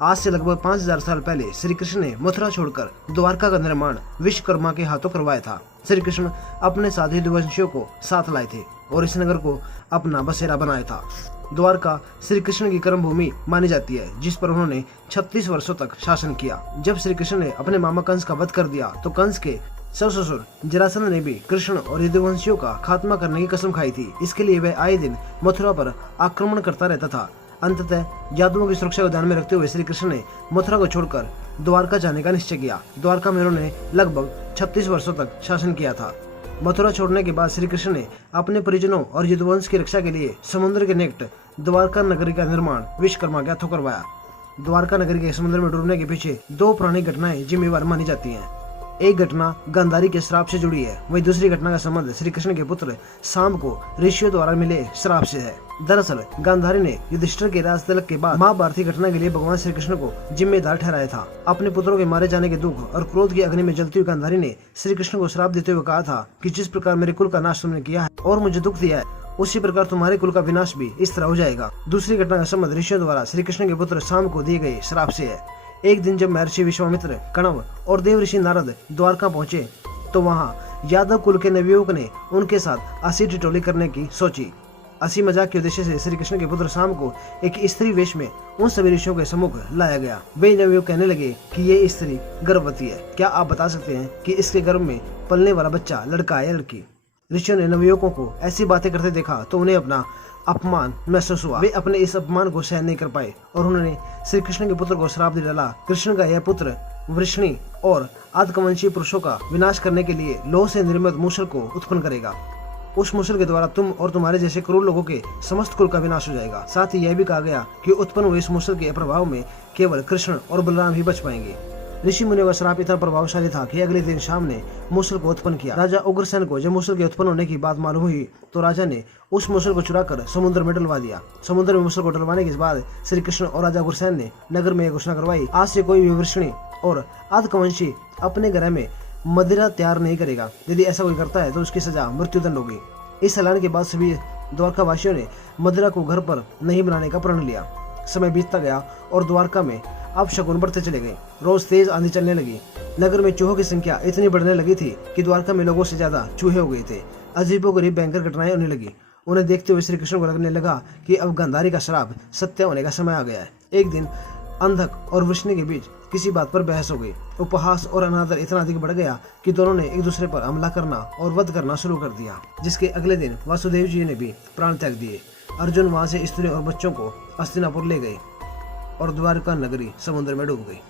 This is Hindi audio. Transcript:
आज से लगभग 5000 साल पहले श्री कृष्ण ने मथुरा छोड़कर द्वारका का निर्माण विश्वकर्मा के हाथों करवाया था। श्री कृष्ण अपने साथ यदुवंशियों को साथ लाए थे और इस नगर को अपना बसेरा बनाया था। द्वारका श्री कृष्ण की कर्म भूमि मानी जाती है, जिस पर उन्होंने 36 वर्षों तक शासन किया। जब श्री कृष्ण ने अपने मामा कंस का वध कर दिया तो कंस के ससुर जरासंध ने भी कृष्ण और यदुवंशियों का खात्मा करने की कसम खाई थी। इसके लिए वह आए दिन मथुरा पर आक्रमण करता रहता था। अंततः यादवों की सुरक्षा को ध्यान में रखते हुए श्री कृष्ण ने मथुरा को छोड़कर द्वारका जाने का निश्चय किया। द्वारका में उन्होंने लगभग 36 वर्षों तक शासन किया था। मथुरा छोड़ने के बाद श्री कृष्ण ने अपने परिजनों और यदुवंश की रक्षा के लिए समुद्र के निकट द्वारका नगरी का निर्माण विश्वकर्मा के हाथों करवाया। द्वारका नगरी के समुद्र में डूबने के पीछे दो पुरानी घटनाएं जिम्मेवार मानी जाती हैं। एक घटना गांधारी के श्राप से जुड़ी है, वही दूसरी घटना का संबंध श्री कृष्ण के पुत्र शाम को ऋषियों द्वारा मिले श्राप से है। दरअसल गांधारी ने युधिष्ठिर के राज तिलक के बाद महाभारती घटना के लिए भगवान श्री कृष्ण को जिम्मेदार ठहराया था। अपने पुत्रों के मारे जाने के दुख और क्रोध की अग्नि में जलती हुई गांधारी ने श्री कृष्ण को श्राप देते हुए कहा था कि जिस प्रकार मेरे कुल का नाश तुमने किया है और मुझे दुख दिया है, उसी प्रकार तुम्हारे कुल का विनाश भी इस तरह हो जाएगा। दूसरी घटना का संबंध ऋषियों द्वारा श्री कृष्ण के पुत्र शाम को दिए गए श्राप से है। एक दिन जब महर्षि विश्वामित्र, कणव और देव ऋषि नारद द्वारका पहुंचे तो वहां यादव कुल के नवयुवक ने उनके साथ हंसी ठिठोली करने की सोची। हंसी मजाक के उद्देश्य से श्री कृष्ण के पुत्र शाम को एक स्त्री वेश में उन सभी ऋषियों के सम्मुख लाया गया। वे नवयुवक कहने लगे कि ये स्त्री गर्भवती है, क्या आप बता सकते हैं कि इसके गर्भ में पलने वाला बच्चा लड़का है या लड़की? ऋषियों ने नवयुवकों को ऐसी बातें करते देखा तो उन्हें अपना अपमान महसूस हुआ। वे अपने इस अपमान को सहन नहीं कर पाए और उन्होंने श्री कृष्ण के पुत्र को श्राप दे डाला। कृष्ण का यह पुत्र वृष्णि और आदिकवंशी पुरुषों का विनाश करने के लिए लोह से निर्मित मूसल को उत्पन्न करेगा। उस मूसल के द्वारा तुम और तुम्हारे जैसे करोड़ लोगों के समस्त कुल का विनाश हो जाएगा। साथ ही यह भी कहा गया कि उत्पन्न हुए इस मूसल के प्रभाव में केवल कृष्ण और बलराम ही बच पाएंगे। ऋषि मुनियों का श्राप इतना प्रभावशाली था कि अगले दिन शाम ने मूसल को उत्पन्न किया। राजा उग्रसेन को जब मूसल के उत्पन्न होने की बात मालूम हुई तो राजा ने उस मूसल को चुराकर समुद्र में डलवा दिया। समुद्र में मूसल को डलवाने के बाद श्री कृष्ण और राजा उग्रसेन ने नगर में घोषणा करवाई, आज से कोई भी वृष्णि और आदिकवंशी अपने घर में मदिरा तैयार नहीं करेगा। यदि ऐसा कोई करता है तो उसकी सजा मृत्युदंड होगी। इस ऐलान के बाद सभी द्वारका वासियों ने मदिरा को घर पर नहीं बनाने का प्रण लिया। समय बीतता गया और द्वारका में अब शकुन बढ़ते चले गए। रोज तेज आंधी चलने लगी। नगर में चूहों की संख्या इतनी बढ़ने लगी थी कि द्वारका में लोगों से ज्यादा चूहे हो गए थे। अजीबोगरीब भयंकर घटनाएं होने लगी। उन्हें देखते हुए श्री कृष्ण को लगने लगा कि अब गांधारी का श्राप सत्य होने का समय आ गया है। एक दिन अंधक और वृष्णि के बीच किसी बात पर बहस हो गई। उपहास और अनादर इतना अधिक बढ़ गया कि दोनों ने एक दूसरे पर हमला करना और वध करना शुरू कर दिया, जिसके अगले दिन वासुदेव जी ने भी प्राण त्याग दिए। अर्जुन वहां से स्त्रियों और बच्चों को हस्तिनापुर ले गए और द्वारका नगरी समुद्र में डूब गई।